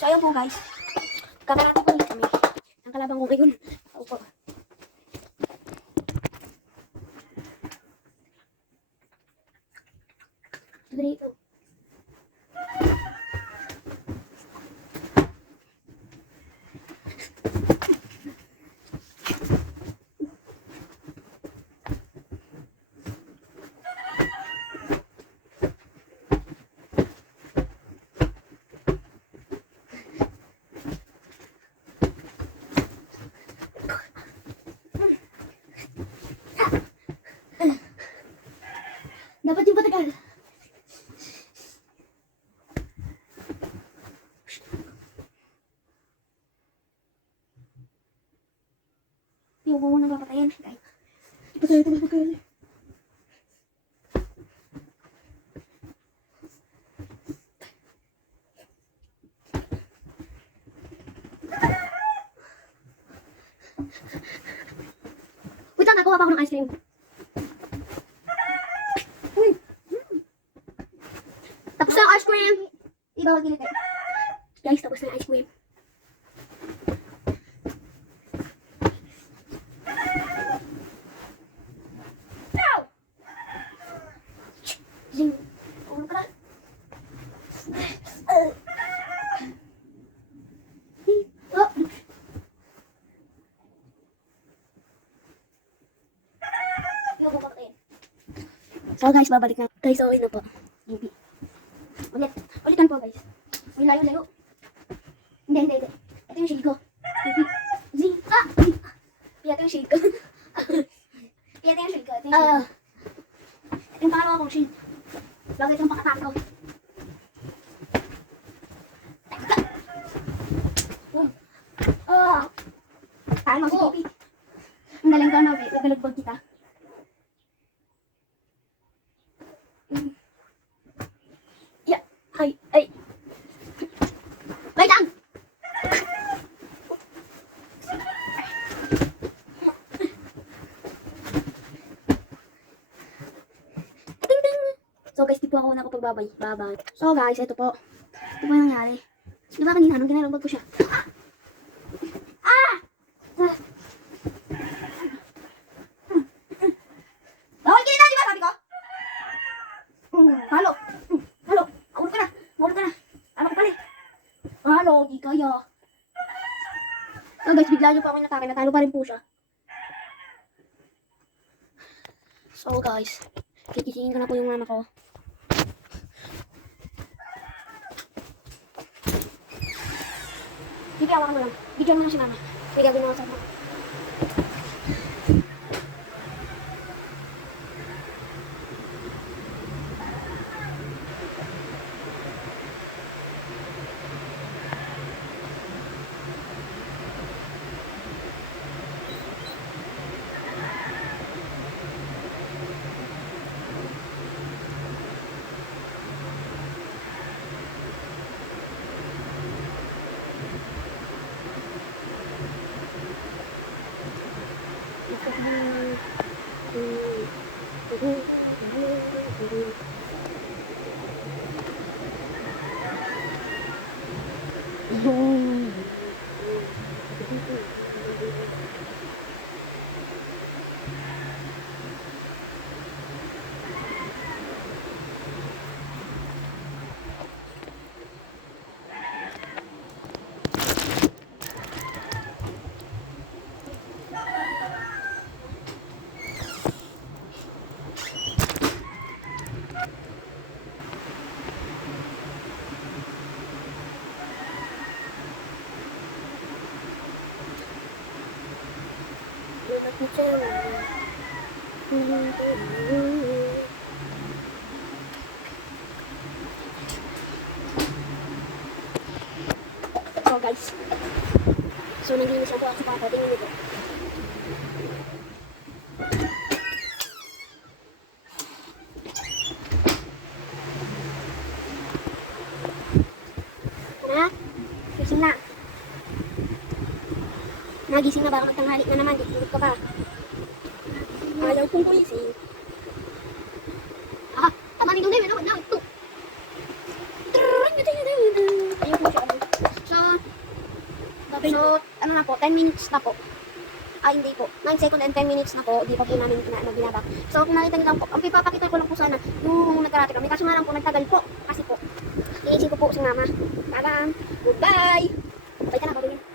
So, ayun po guys. Kakarati po ulit kami. Ang kalabang ko ngayon. Opo. Dito. Dapat yung patagal. Yung ko muna papatayin. Patay. Wait lang, nakuha pa ako ng ice cream. Uy! Tapos na ang ice cream! Di ba magkilit eh? Guys, tapos na ang ice cream. Zing! Ulo ka na. So guys, babalik na. Guys, okay na po. Ulitan po guys. May layo. Hindi. Ito yung shade ko. Zing! Ah! Ito yung shade ko. Ito yung pangalawa kong shade. Bagay itong pakatake ko. Tayo mo si Pipi. Ang galing ko na, nagalagbag kita. Ay. Wait lang! Ting! So guys, di po ako nakapagbabay. Bye-bye. So guys, ito po. Ito po yung nangyari. Di ba kanina, nung ginalagbag ko siya? Bawal ka na, di ba sabi ko? Halo! Mahulog ka na. Ano ko pala? Halo, di kaya. So guys, bigla nyo po ako natake. Natalo pa rin po siya. So guys, kikisingin ko na po yung mama ko. Hindi, awakan mo lang. Video mo na si mama. May gagawin ako sa mama. So guys, so naglinis ako sa papa, tingnan nito. Gising na. Nagising na ba? Magtanghalik na naman, di tulog ka pa. Ayaw kong kulising. Tama ni Dungay, ito. Ayun po siya. So So, ano na po, 10 minutes na po. Ay, hindi po. 9 seconds and 10 minutes na po. Di pa po namin binabak. So, kung nakita niyo lang po, ang ipapakita ko lang po sana yung nagkarate kami. Kaso nga lang po, nagtagal po. Kasi po, iisip ko po si mama. Goodbye! Bye ka na, babuhin.